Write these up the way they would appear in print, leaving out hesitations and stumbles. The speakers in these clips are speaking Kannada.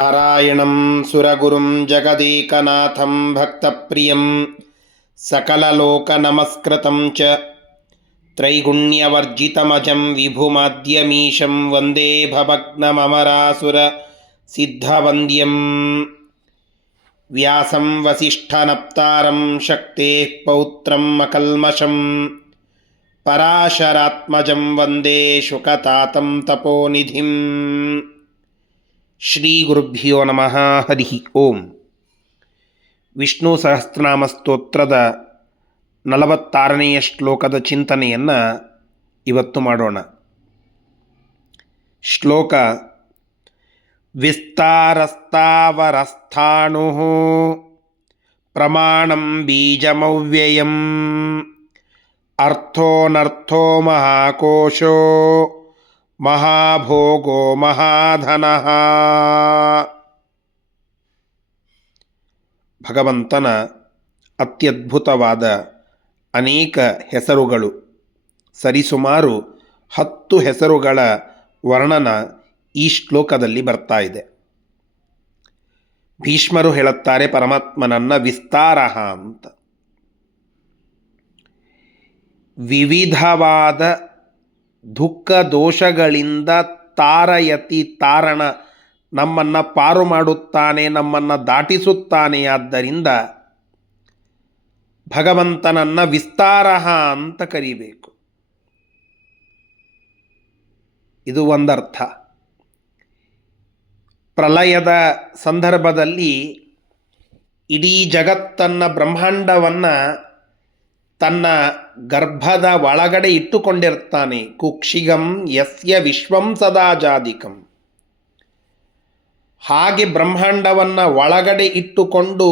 ನಾರಾಯಣಂ ಸುರಗುರುಂ ಜಗದೇಕನಾಥಂ ಭಕ್ತಪ್ರಿಯಂ ಸಕಲಲೋಕನಮಸ್ಕೃತಂ ಚ ತ್ರೈಗುಣ್ಯವರ್ಜಿತಮಜಂ ವಿಭುಮಾದ್ಯಮೀಶಂ ವಂದೇ ಭವಗ್ನಮರಾಸುರ ಸಿದ್ಧವಂದ್ಯಂ ವ್ಯಾಸಂ ವಸಿಷ್ಠನಪ್ತಾರಂ ಶಕ್ತೇಃ ಪೌತ್ರಂ ಅಕಲ್ಮಷಂ ಪರಾಶರಾತ್ಮಜಂ ವಂದೇ ಶುಕತಾತಂ ತಪೋನಿಧಿಂ. ಶ್ರೀ ಗುರುಭ್ಯೋ ನಮಃ. ಹರಿ ಓಂ. ವಿಷ್ಣು ಸಹಸ್ರನಾಮ ಸ್ತೋತ್ರದ 46ನೆಯ ಶ್ಲೋಕದ ಚಿಂತನೆಯನ್ನು ಇವತ್ತು ಮಾಡೋಣ. ಶ್ಲೋಕ: ವಿಸ್ತಾರಸ್ತಾವರಸ್ಥಾಣು ಪ್ರಮಾಣಂ ಬೀಜಮವ್ಯಯಂ ಅರ್ಥೋನರ್ಥೋ ಮಹಾಕೋಶೋ ಮಹಾಭೋಗೋ ಮಹಾಧನಃ. ಭಗವಂತನ ಅತ್ಯದ್ಭುತವಾದ ಅನೇಕ ಹೆಸರುಗಳು, ಸರಿಸುಮಾರು 10 ಹೆಸರುಗಳ ವರ್ಣನ ಈ ಶ್ಲೋಕದಲ್ಲಿ ಬರ್ತಾ ಇದೆ. ಭೀಷ್ಮರು ಹೇಳುತ್ತಾರೆ ಪರಮಾತ್ಮನನ್ನ ವಿಸ್ತಾರ ಅಂತ. ವಿವಿಧವಾದ ದುಃಖ ದೋಷಗಳಿಂದ ತಾರಯತಿ ತಾರಣ, ನಮ್ಮನ್ನು ಪಾರು ಮಾಡುತ್ತಾನೆ, ನಮ್ಮನ್ನು ದಾಟಿಸುತ್ತಾನೆ. ಆದ್ದರಿಂದ ಭಗವಂತನನ್ನು ವಿಸ್ತಾರ ಅಂತ ಕರೀಬೇಕು. ಇದು ಒಂದರ್ಥ. ಪ್ರಳಯದ ಸಂದರ್ಭದಲ್ಲಿ ಇಡೀ ಜಗತ್ತನ್ನು, ಬ್ರಹ್ಮಾಂಡವನ್ನು ತನ್ನ ಗರ್ಭದ ಒಳಗಡೆ ಇಟ್ಟುಕೊಂಡಿರ್ತಾನೆ. ಕುಕ್ಷಿಗಂ ಯಸ್ಯ ವಿಶ್ವಂ ಸದಾ ಜಾದಿಕಂ. ಹಾಗೆ ಬ್ರಹ್ಮಾಂಡವನ್ನು ಒಳಗಡೆ ಇಟ್ಟುಕೊಂಡು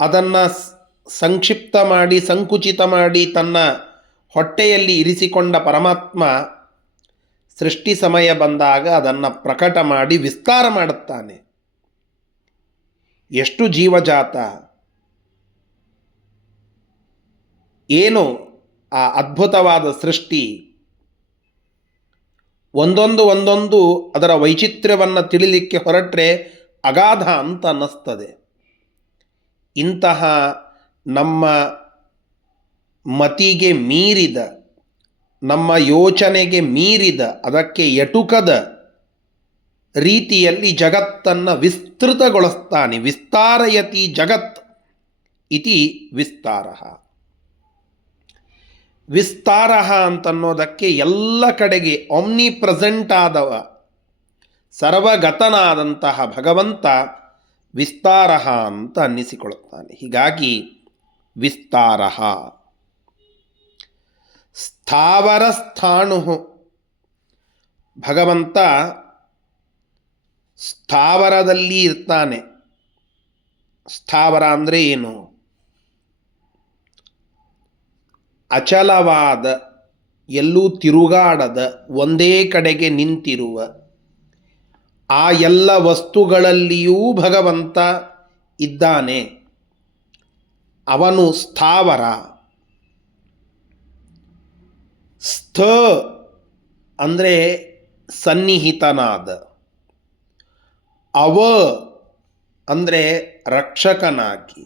ಅದನ್ನು ಸಂಕ್ಷಿಪ್ತ ಮಾಡಿ, ಸಂಕುಚಿತ ಮಾಡಿ ತನ್ನ ಹೊಟ್ಟೆಯಲ್ಲಿ ಇರಿಸಿಕೊಂಡ ಪರಮಾತ್ಮ ಸೃಷ್ಟಿ ಸಮಯ ಬಂದಾಗ ಅದನ್ನು ಪ್ರಕಟ ಮಾಡಿ ವಿಸ್ತಾರ ಮಾಡುತ್ತಾನೆ. ಎಷ್ಟು ಜೀವಜಾತ, ಏನು ಆ ಅದ್ಭುತವಾದ ಸೃಷ್ಟಿ! ಒಂದೊಂದು ಅದರ ವೈಚಿತ್ರ್ಯವನ್ನು ತಿಳಿಲಿಕ್ಕೆ ಹೊರಟ್ರೆ ಅಗಾಧ ಅಂತ ಅನ್ನಿಸ್ತದೆ. ಇಂತಹ ನಮ್ಮ ಮತಿಗೆ ಮೀರಿದ, ನಮ್ಮ ಯೋಚನೆಗೆ ಮೀರಿದ, ಅದಕ್ಕೆ ಎಟುಕದ ರೀತಿಯಲ್ಲಿ ಜಗತ್ತನ್ನು ವಿಸ್ತೃತಗೊಳಿಸ್ತಾನೆ. ವಿಸ್ತಾರಯತಿ ಜಗತ್ ಇತಿ ವಿಸ್ತಾರ. ವಿಸ್ತಾರ ಅಂತನ್ನೋದಕ್ಕೆ ಎಲ್ಲ ಕಡೆಗೆ ಆಮ್ನಿ ಪ್ರೆಸೆಂಟ್ ಆದವ, ಸರ್ವಗತನಾದಂತಹ ಭಗವಂತ ವಿಸ್ತಾರ ಅಂತ ಅನ್ನಿಸಿಕೊಳ್ಳುತ್ತಾನೆ. ಹೀಗಾಗಿ ವಿಸ್ತಾರ. ಸ್ಥಾವರ ಸ್ಥಾಣು, ಭಗವಂತ ಸ್ಥಾವರದಲ್ಲಿ ಇರ್ತಾನೆ. ಸ್ಥಾವರ ಅಂದರೆ ಏನು? ಅಚಲವಾದ, ಎಲ್ಲೂ ತಿರುಗಾಡದ, ಒಂದೇ ಕಡೆಗೆ ನಿಂತಿರುವ, ಆ ಎಲ್ಲ ವಸ್ತುಗಳಲ್ಲಿಯೂ ಭಗವಂತ ಇದ್ದಾನೆ. ಅವನು ಸ್ಥಾವರ. ಸ್ಥ ಅಂದರೆ ಸನ್ನಿಹಿತನಾದ, ಅವ ಅಂದರೆ ರಕ್ಷಕನಾಗಿ,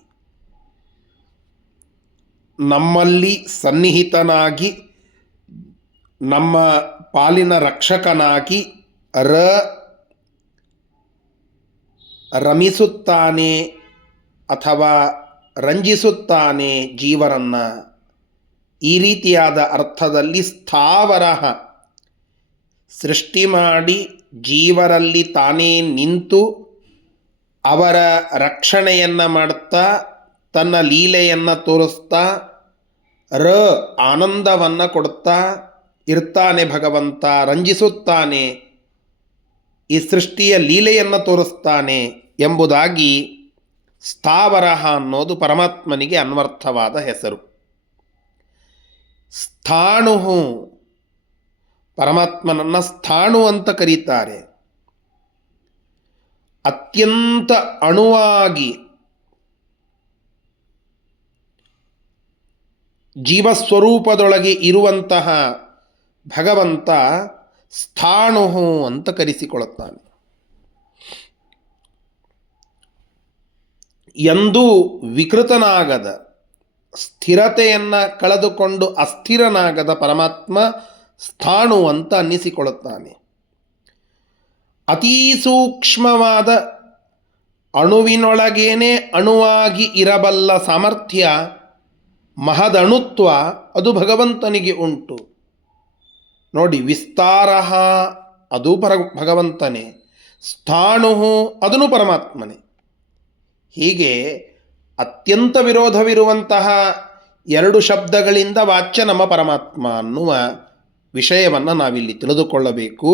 ನಮ್ಮಲ್ಲಿ ಸನ್ನಿಹಿತನಾಗಿ, ನಮ್ಮ ಪಾಲಿನ ರಕ್ಷಕನಾಗಿ ರಮಿಸುತ್ತಾನೆ ಅಥವಾ ರಂಜಿಸುತ್ತಾನೆ ಜೀವರನ್ನು. ಈ ರೀತಿಯಾದ ಅರ್ಥದಲ್ಲಿ ಸ್ಥಾವರ, ಸೃಷ್ಟಿ ಮಾಡಿ ಜೀವರಲ್ಲಿ ತಾನೇ ನಿಂತು ಅವರ ರಕ್ಷಣೆಯನ್ನು ಮಾಡುತ್ತಾ, ತನ್ನ ಲೀಲೆಯನ್ನು ತೋರಿಸ್ತಾ, ಆನಂದವನ್ನು ಕೊಡುತ್ತಾ ಇರ್ತಾನೆ ಭಗವಂತ. ರಂಜಿಸುತ್ತಾನೆ, ಈ ಸೃಷ್ಟಿಯ ಲೀಲೆಯನ್ನು ತೋರಿಸ್ತಾನೆ ಎಂಬುದಾಗಿ ಸ್ಥಾವರ ಅನ್ನೋದು ಪರಮಾತ್ಮನಿಗೆ ಅನ್ವರ್ಥವಾದ ಹೆಸರು. ಸ್ಥಾಣು, ಪರಮಾತ್ಮನನ್ನು ಸ್ಥಾಣು ಅಂತ ಕರೀತಾರೆ. ಅತ್ಯಂತ ಅಣುವಾಗಿ ಜೀವಸ್ವರೂಪದೊಳಗೆ ಇರುವಂತಹ ಭಗವಂತ ಸ್ಥಾಣು ಅಂತ ಕರೆಸಿಕೊಳ್ಳುತ್ತಾನೆ. ಎಂದೂ ವಿಕೃತನಾಗದ, ಸ್ಥಿರತೆಯನ್ನು ಕಳೆದುಕೊಂಡು ಅಸ್ಥಿರನಾಗದ ಪರಮಾತ್ಮ ಸ್ಥಾಣು ಅಂತ ಅನ್ನಿಸಿಕೊಳ್ಳುತ್ತಾನೆ. ಅತೀ ಸೂಕ್ಷ್ಮವಾದ ಅಣುವಿನೊಳಗೇನೆ ಅಣುವಾಗಿ ಇರಬಲ್ಲ ಸಾಮರ್ಥ್ಯ, ಮಹದಣುತ್ವ ಅದು ಭಗವಂತನಿಗೆ ಉಂಟು. ನೋಡಿ, ವಿಸ್ತಾರ ಅದು ಭಗವಂತನೇ, ಸ್ಥಾಣು ಅದನ್ನು ಪರಮಾತ್ಮನೇ. ಹೀಗೆ ಅತ್ಯಂತ ವಿರೋಧವಿರುವಂತಹ ಎರಡು ಶಬ್ದಗಳಿಂದ ವಾಚ್ಯ ನಮ್ಮ ಪರಮಾತ್ಮ ಅನ್ನುವ ವಿಷಯವನ್ನು ನಾವಿಲ್ಲಿ ತಿಳಿದುಕೊಳ್ಳಬೇಕು.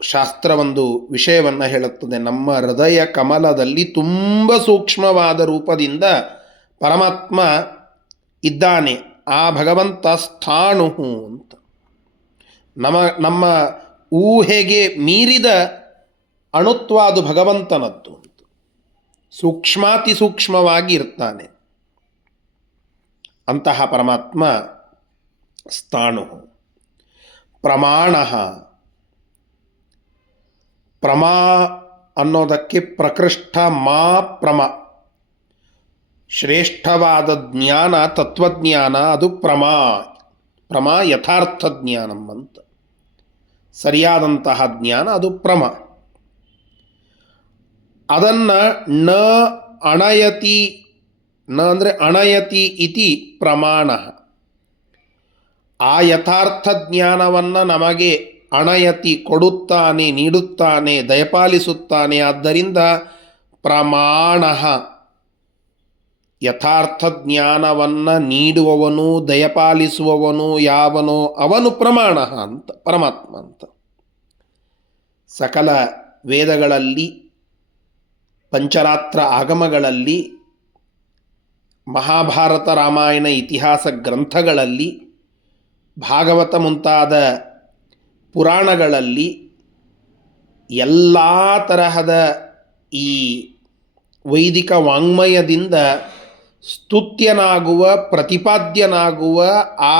ಶಾಸ್ತ್ರ ಒಂದು ವಿಷಯವನ್ನು ಹೇಳುತ್ತದೆ. ನಮ್ಮ ಹೃದಯ ಕಮಲದಲ್ಲಿ ತುಂಬ ಸೂಕ್ಷ್ಮವಾದ ರೂಪದಿಂದ ಪರಮಾತ್ಮ ಇದ್ದಾನೆ. ಆ ಭಗವಂತ ಸ್ಥಾಣು ಅಂತ. ನಮ್ಮ ಊಹೆಗೆ ಮೀರಿದ ಅಣುತ್ವ ಅದು ಭಗವಂತನದ್ದು. ಸೂಕ್ಷ್ಮಾತಿ ಸೂಕ್ಷ್ಮವಾಗಿ ಇರ್ತಾನೆ ಅಂತಹ ಪರಮಾತ್ಮ ಸ್ಥಾಣು. ಪ್ರಮಾಣ, ಪ್ರಮಾ ಅನ್ನೋದಕ್ಕೆ ಪ್ರಕೃಷ್ಟ ಮಾ ಪ್ರಮ, ಶ್ರೇಷ್ಠವಾದ ಜ್ಞಾನ, ತತ್ವಜ್ಞಾನ ಅದು ಪ್ರಮಾ ಯಥಾರ್ಥ ಜ್ಞಾನಂ ಅಂತ. ಸರಿಯಾದಂತಹ ಜ್ಞಾನ ಅದು ಪ್ರಮ. ಅದನ್ನು ನ ಅಣಯತಿ, ನ ಅಂದರೆ ಅಣಯತಿ ಇತಿ ಪ್ರಮಾಣ. ಆ ಯಥಾರ್ಥ ಜ್ಞಾನವನ್ನು ನಮಗೆ ಅಣಯತಿ ಕೊಡುತ್ತಾನೆ, ನೀಡುತ್ತಾನೆ, ದಯಪಾಲಿಸುತ್ತಾನೆ. ಆದ್ದರಿಂದ ಪ್ರಮಾಣ, ಯಥಾರ್ಥ ಜ್ಞಾನವನ್ನು ನೀಡುವವನು, ದಯಪಾಲಿಸುವವನು ಯಾವನೋ ಅವನು ಪ್ರಮಾಣ ಅಂತ, ಪರಮಾತ್ಮ ಅಂತ. ಸಕಲ ವೇದಗಳಲ್ಲಿ, ಪಂಚರಾತ್ರ ಆಗಮಗಳಲ್ಲಿ, ಮಹಾಭಾರತ ರಾಮಾಯಣ ಇತಿಹಾಸ ಗ್ರಂಥಗಳಲ್ಲಿ, ಭಾಗವತ ಮುಂತಾದ ಪುರಾಣಗಳಲ್ಲಿ ಎಲ್ಲ ತರಹದ ಈ ವೈದಿಕ ವಾಂಗ್ಮಯದಿಂದ ಸ್ತುತ್ಯನಾಗುವ, ಪ್ರತಿಪಾದ್ಯನಾಗುವ, ಆ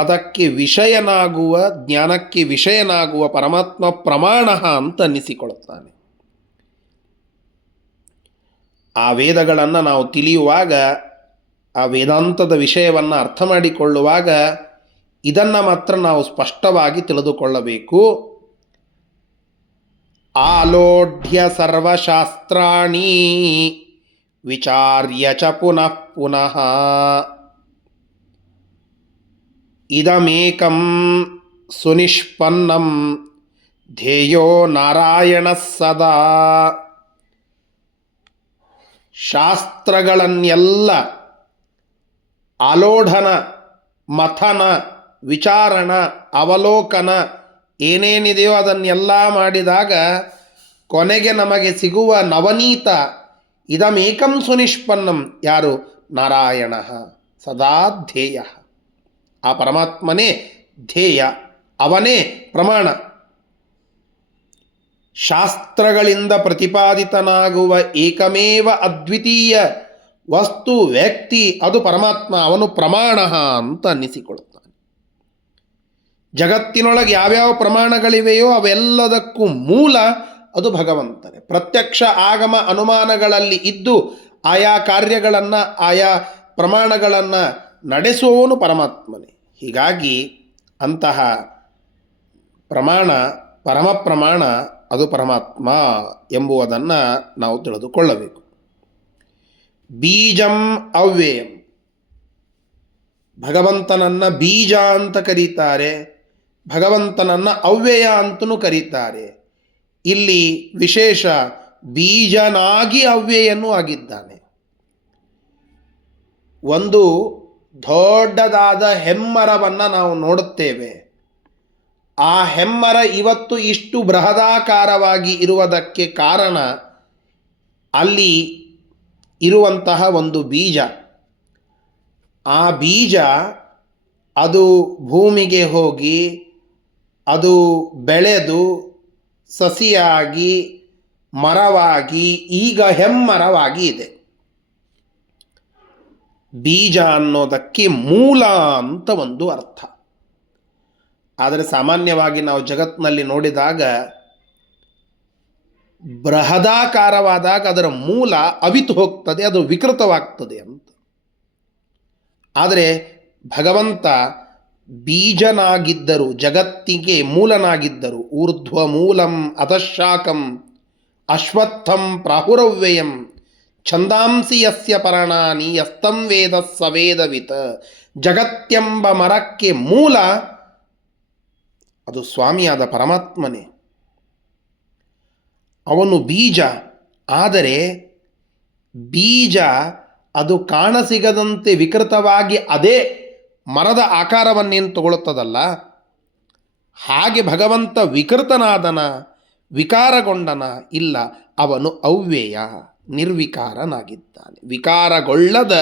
ಅದಕ್ಕೆ ವಿಷಯನಾಗುವ, ಜ್ಞಾನಕ್ಕೆ ವಿಷಯನಾಗುವ ಪರಮಾತ್ಮ ಪ್ರಮಾಣ ಅಂತ ಅನ್ನಿಸಿಕೊಳ್ಳುತ್ತಾನೆ. ಆ ವೇದಗಳನ್ನು ನಾವು ತಿಳಿಯುವಾಗ, ಆ ವೇದಾಂತದ ವಿಷಯವನ್ನು ಅರ್ಥ ಮಾಡಿಕೊಳ್ಳುವಾಗ ಇದನ್ನು ಮಾತ್ರ ನಾವು ಸ್ಪಷ್ಟವಾಗಿ ತಿಳಿದುಕೊಳ್ಳಬೇಕು. ಆಲೋಢ್ಯ ಸರ್ವಶಾಸ್ತ್ರಾಣಿ ವಿಚಾರ್ಯ ಚ ಪುನಃ ಪುನಃ ಇದಮೇಕಂ ಸುನಿಷ್ಪನ್ನಂ ಧ್ಯೇಯೋ ನಾರಾಯಣ ಸದಾ. ಶಾಸ್ತ್ರಗಳನ್ನೆಲ್ಲ ಆಲೋಢನ, ಮಥನ, ವಿಚಾರಣ, ಅವಲೋಕನ ಏನೇನಿದೆಯೋ ಅದನ್ನೆಲ್ಲ ಮಾಡಿದಾಗ ಕೊನೆಗೆ ನಮಗೆ ಸಿಗುವ ನವನೀತ ಇದಮೇಕಂ ಸುನಿಷ್ಪನ್ನಂ. ಯಾರು? ನಾರಾಯಣ ಸದಾ ಧ್ಯೇಯ. ಆ ಪರಮಾತ್ಮನೇ ಧ್ಯೇಯ, ಅವನೇ ಪ್ರಮಾಣ. ಶಾಸ್ತ್ರಗಳಿಂದ ಪ್ರತಿಪಾದಿತನಾಗುವ ಏಕಮೇವ ಅದ್ವಿತೀಯ ವಸ್ತು, ವ್ಯಕ್ತಿ ಅದು ಪರಮಾತ್ಮ, ಅವನು ಪ್ರಮಾಣ ಅಂತ ಅನ್ನಿಸಿಕೊಳ್ಳುತ್ತಾನೆ. ಜಗತ್ತಿನೊಳಗೆ ಯಾವ್ಯಾವ ಪ್ರಮಾಣಗಳಿವೆಯೋ ಅವೆಲ್ಲದಕ್ಕೂ ಮೂಲ ಅದು ಭಗವಂತನೇ. ಪ್ರತ್ಯಕ್ಷ ಆಗಮ ಅನುಮಾನಗಳಲ್ಲಿ ಇದ್ದು ಆಯಾ ಕಾರ್ಯಗಳನ್ನು, ಆಯಾ ಪ್ರಮಾಣಗಳನ್ನು ನಡೆಸುವವನು ಪರಮಾತ್ಮನೇ. ಹೀಗಾಗಿ ಅಂತಹ ಪ್ರಮಾಣ, ಪರಮ ಪ್ರಮಾಣ ಅದು ಪರಮಾತ್ಮ ಎಂಬುವುದನ್ನು ನಾವು ತಿಳಿದುಕೊಳ್ಳಬೇಕು. ಬೀಜಂ ಅವ್ಯಯಂ, ಭಗವಂತನನ್ನು ಬೀಜ ಅಂತ ಕರೀತಾರೆ, ಭಗವಂತನನ್ನು ಅವ್ಯಯ ಅಂತಲೂ ಕರೀತಾರೆ. ಇಲ್ಲಿ ವಿಶೇಷ, ಬೀಜನಾಗಿ ಅವ್ಯಯನೂ ಆಗಿದ್ದಾನೆ. ಒಂದು ದೊಡ್ಡದಾದ ಹೆಮ್ಮರವನ್ನು ನಾವು ನೋಡುತ್ತೇವೆ. ಆ ಹೆಮ್ಮರ ಇವತ್ತು ಇಷ್ಟು ಬೃಹದಾಕಾರವಾಗಿ ಇರುವುದಕ್ಕೆ ಕಾರಣ ಅಲ್ಲಿ ಇರುವಂತಹ ಒಂದು ಬೀಜ. ಆ ಬೀಜ ಅದು ಭೂಮಿಗೆ ಹೋಗಿ ಅದು ಬೆಳೆದು ಸಸಿಯಾಗಿ ಮರವಾಗಿ ಈಗ ಹೆಮ್ಮರವಾಗಿ ಇದೆ. ಬೀಜ ಅನ್ನೋದಕ್ಕೆ ಮೂಲ ಅಂತ ಒಂದು ಅರ್ಥ. ಆದರೆ ಸಾಮಾನ್ಯವಾಗಿ ನಾವು ಜಗತ್ತಿನಲ್ಲಿ ನೋಡಿದಾಗ ಬೃಹದಾಕಾರವಾದಾಗ ಅದರ ಮೂಲ ಅವಿತು ಹೋಗ್ತದೆ, ಅದು ವಿಕೃತವಾಗ್ತದೆ ಅಂತ. ಆದರೆ ಭಗವಂತ ಬೀಜನಾಗಿದ್ದರು, ಜಗತ್ತಿಗೆ ಮೂಲನಾಗಿದ್ದರು. ಊರ್ಧ್ವ ಮೂಲಂ ಅಧಃಶಾಖಂ ಅಶ್ವತ್ಥಂ ಪ್ರಾಹುರವ್ಯಯಂ ಛಂದಾಂಸಿ ಯಸ್ಯ ಪರ್ಣಾನಿ ಯಸ್ತಂ ವೇದ ಸ ವೇದವಿತ್. ಜಗತ್ತೆಂಬ ಮರಕ್ಕೆ ಮೂಲ ಅದು ಸ್ವಾಮಿಯಾದ ಪರಮಾತ್ಮನೇ. ಅವನು ಬೀಜ. ಆದರೆ ಬೀಜ ಅದು ಕಾಣಸಿಗದಂತೆ ವಿಕೃತವಾಗಿ ಅದೇ ಮರದ ಆಕಾರವನ್ನೇನು ತಗೊಳ್ಳುತ್ತದಲ್ಲ, ಹಾಗೆ ಭಗವಂತ ವಿಕೃತನಾದನ, ವಿಕಾರಗೊಂಡನ? ಇಲ್ಲ, ಅವನು ಅವ್ಯಯ, ನಿರ್ವಿಕಾರನಾಗಿದ್ದಾನೆ. ವಿಕಾರಗೊಳ್ಳದ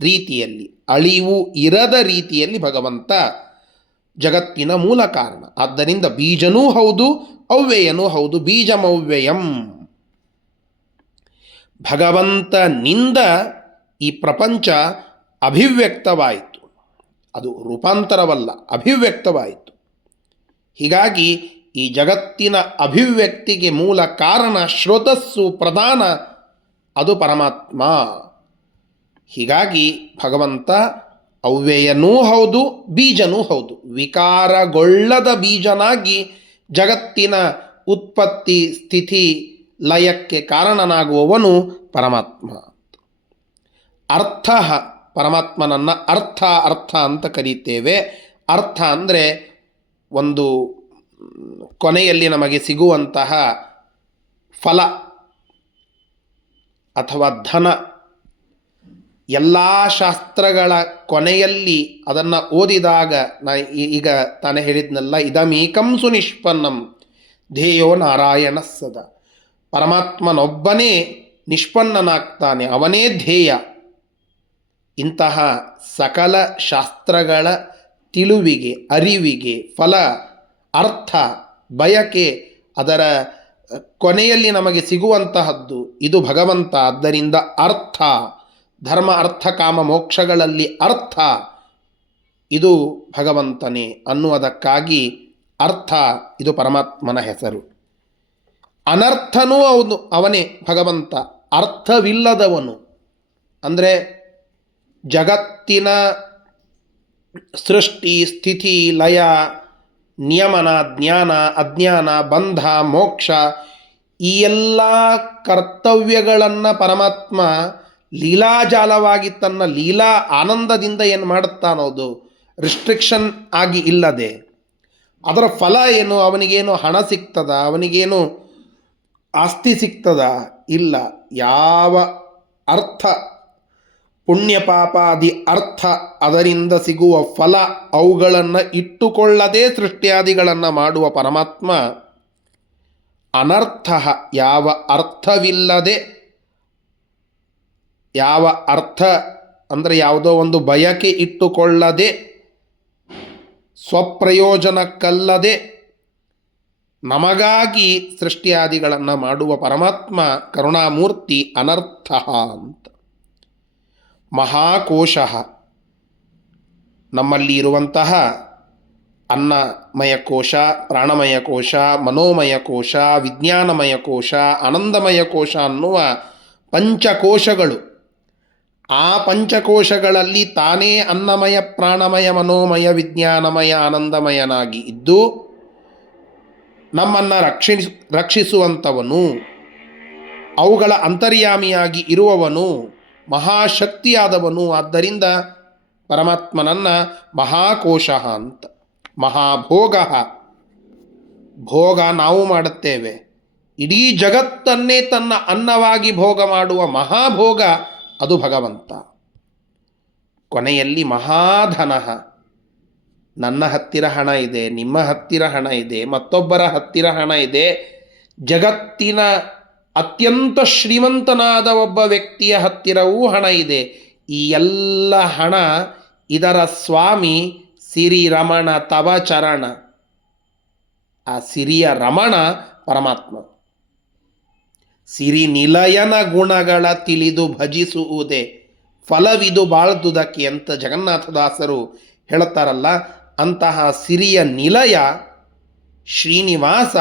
ರೀತಿಯಲ್ಲಿ, ಅಳಿವು ಇರದ ರೀತಿಯಲ್ಲಿ ಭಗವಂತ ಜಗತ್ತಿನ ಮೂಲ ಕಾರಣ. ಆದ್ದರಿಂದ ಬೀಜನೂ ಹೌದು, ಅವ್ಯಯನೂ ಹೌದು. ಬೀಜಮವ್ಯಯಂ. ಭಗವಂತನಿಂದ ಈ ಪ್ರಪಂಚ ಅಭಿವ್ಯಕ್ತವಾಯಿತು. ಅದು ರೂಪಾಂತರವಲ್ಲ, ಅಭಿವ್ಯಕ್ತವಾಯಿತು. ಹೀಗಾಗಿ ಈ ಜಗತ್ತಿನ ಅಭಿವ್ಯಕ್ತಿಗೆ ಮೂಲ ಕಾರಣ, ಶ್ರೋತಸ್ಸು ಪ್ರಧಾನ, ಅದು ಪರಮಾತ್ಮ. ಹೀಗಾಗಿ ಭಗವಂತ ಅವ್ಯಯನೂ ಹೌದು, ಬೀಜನೂ ಹೌದು. ವಿಕಾರಗೊಳ್ಳದ ಬೀಜನಾಗಿ ಜಗತ್ತಿನ ಉತ್ಪತ್ತಿ, ಸ್ಥಿತಿ, ಲಯಕ್ಕೆ ಕಾರಣನಾಗುವವನು ಪರಮಾತ್ಮ. ಅರ್ಥ, ಪರಮಾತ್ಮನನ್ನು ಅರ್ಥ ಅಂತ ಕರೀತೇವೆ. ಅರ್ಥ ಅಂದರೆ ಒಂದು ಕೊನೆಯಲ್ಲಿ ನಮಗೆ ಸಿಗುವಂತಹ ಫಲ ಅಥವಾ ಧನ. ಎಲ್ಲ ಶಾಸ್ತ್ರಗಳ ಕೊನೆಯಲ್ಲಿ ಅದನ್ನು ಓದಿದಾಗ, ಈಗ ತಾನೇ ಹೇಳಿದ್ನಲ್ಲ, ಇದಮೇಕಂ ಸುನಿಷ್ಪನ್ನಂ ಧ್ಯೇಯೋ ನಾರಾಯಣ ಸದಾ. ಪರಮಾತ್ಮನೊಬ್ಬನೇ ನಿಷ್ಪನ್ನನಾಗ್ತಾನೆ, ಅವನೇ ಧ್ಯೇಯ. ಇಂತಹ ಸಕಲ ಶಾಸ್ತ್ರಗಳ ತಿಳುವಿಗೆ, ಅರಿವಿಗೆ, ಫಲ, ಅರ್ಥ, ಬಯಕೆ, ಅದರ ಕೊನೆಯಲ್ಲಿ ನಮಗೆ ಸಿಗುವಂತಹದ್ದು ಇದು ಭಗವಂತ. ಆದ್ದರಿಂದ ಅರ್ಥ, ಧರ್ಮ ಅರ್ಥ ಕಾಮ ಮೋಕ್ಷಗಳಲ್ಲಿ ಅರ್ಥ ಇದು ಭಗವಂತನೇ ಅನ್ನುವುದಕ್ಕಾಗಿ ಅರ್ಥ ಇದು ಪರಮಾತ್ಮನ ಹೆಸರು. ಅನರ್ಥನೂ ಅವನೇ ಭಗವಂತ. ಅರ್ಥವಿಲ್ಲದವನು ಅಂದರೆ ಜಗತ್ತಿನ ಸೃಷ್ಟಿ, ಸ್ಥಿತಿ, ಲಯ, ನಿಯಮನ, ಜ್ಞಾನ, ಅಜ್ಞಾನ, ಬಂಧ, ಮೋಕ್ಷ, ಈ ಎಲ್ಲ ಕರ್ತವ್ಯಗಳನ್ನು ಪರಮಾತ್ಮ ಲೀಲಾಜಾಲವಾಗಿ ತನ್ನ ಲೀಲಾ ಆನಂದದಿಂದ ಏನು ಮಾಡುತ್ತಾನೋದು ರಿಸ್ಟ್ರಿಕ್ಷನ್ ಆಗಿ ಇಲ್ಲದೆ. ಅದರ ಫಲ ಏನು? ಅವನಿಗೇನು ಹಣ ಸಿಗ್ತದ? ಅವನಿಗೇನು ಆಸ್ತಿ ಸಿಗ್ತದ? ಇಲ್ಲ. ಯಾವ ಅರ್ಥ, ಪುಣ್ಯ ಪಾಪಾದಿ ಅರ್ಥ, ಅದರಿಂದ ಸಿಗುವ ಫಲ, ಅವುಗಳನ್ನು ಇಟ್ಟುಕೊಳ್ಳದೆ ಸೃಷ್ಟಿಯಾದಿಗಳನ್ನು ಮಾಡುವ ಪರಮಾತ್ಮ ಅನರ್ಥ. ಯಾವ ಅರ್ಥವಿಲ್ಲದೆ, ಯಾವ ಅರ್ಥ ಅಂದರೆ ಯಾವುದೋ ಒಂದು ಬಯಕೆ ಇಟ್ಟುಕೊಳ್ಳದೆ, ಸ್ವಪ್ರಯೋಜನಕ್ಕಲ್ಲದೆ ನಮಗಾಗಿ ಸೃಷ್ಟಿಯಾದಿಗಳನ್ನು ಮಾಡುವ ಪರಮಾತ್ಮ ಕರುಣಾಮೂರ್ತಿ ಅನರ್ಥ ಅಂತ. ಮಹಾಕೋಶ, ನಮ್ಮಲ್ಲಿ ಇರುವಂತಹ ಅನ್ನಮಯ ಕೋಶ, ಪ್ರಾಣಮಯ ಕೋಶ, ಮನೋಮಯ ಕೋಶ, ವಿಜ್ಞಾನಮಯ ಕೋಶ, ಆನಂದಮಯ ಕೋಶ ಅನ್ನುವ ಪಂಚಕೋಶಗಳು. ಆ ಪಂಚಕೋಶಗಳಲ್ಲಿ ತಾನೇ ಅನ್ನಮಯ, ಪ್ರಾಣಮಯ, ಮನೋಮಯ, ವಿಜ್ಞಾನಮಯ, ಆನಂದಮಯನಾಗಿ ಇದ್ದು ನಮ್ಮನ್ನು ರಕ್ಷಿಸುವಂಥವನು, ಅವುಗಳ ಅಂತರ್ಯಾಮಿಯಾಗಿ ಇರುವವನು, ಮಹಾಶಕ್ತಿಯಾದವನು. ಆದ್ದರಿಂದ ಪರಮಾತ್ಮನನ್ನು ಮಹಾಕೋಶ ಅಂತ. ಮಹಾಭೋಗ, ಭೋಗ ನಾವು ಮಾಡುತ್ತೇವೆ. ಇಡೀ ಜಗತ್ತನ್ನೇ ತನ್ನ ಅನ್ನವಾಗಿ ಭೋಗ ಮಾಡುವ ಮಹಾಭೋಗ ಅದು ಭಗವಂತ. ಕೊನೆಯಲ್ಲಿ ಮಹಾಧನ. ನನ್ನ ಹತ್ತಿರ ಹಣ ಇದೆ, ನಿಮ್ಮ ಹತ್ತಿರ ಹಣ ಇದೆ, ಮತ್ತೊಬ್ಬರ ಹತ್ತಿರ ಹಣ ಇದೆ. ಜಗತ್ತಿನ ಅತ್ಯಂತ ಶ್ರೀಮಂತನಾದ ಒಬ್ಬ ವ್ಯಕ್ತಿಯ ಹತ್ತಿರವೂ ಹಣ ಇದೆ. ಈ ಎಲ್ಲ ಹಣ ಇದರ ಸ್ವಾಮಿ ಸಿರಿ ರಮಣ ತವ ಚರಣ. ಆ ಸಿರಿಯ ರಮಣ ಪರಮಾತ್ಮ. ಸಿರಿ ನಿಲಯನ ಗುಣಗಳ ತಿಳಿದು ಭಜಿಸುವುದೇ ಫಲವಿದು ಬಾಳ್ದುದಕ್ಕೆ ಅಂತ ಜಗನ್ನಾಥದಾಸರು ಹೇಳುತ್ತಾರಲ್ಲ. ಅಂತಹ ಸಿರಿಯ ನಿಲಯ ಶ್ರೀನಿವಾಸ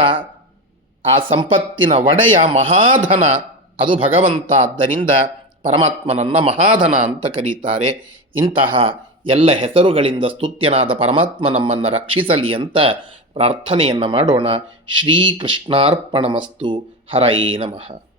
ಆ ಸಂಪತ್ತಿನ ಒಡೆಯ ಮಹಾಧನ ಅದು ಭಗವಂತ. ಆದ್ದರಿಂದ ಪರಮಾತ್ಮನನ್ನು ಮಹಾಧನ ಅಂತ ಕರೀತಾರೆ. ಇಂತಹ ಎಲ್ಲ ಹೆಸರುಗಳಿಂದ ಸ್ತುತ್ಯನಾದ ಪರಮಾತ್ಮ ನಮ್ಮನ್ನು ರಕ್ಷಿಸಲಿ ಅಂತ ಪ್ರಾರ್ಥನೆಯನ್ನು ಮಾಡೋಣ. ಶ್ರೀಕೃಷ್ಣಾರ್ಪಣಮಸ್ತು. ಹರಯೇ ನಮಃ.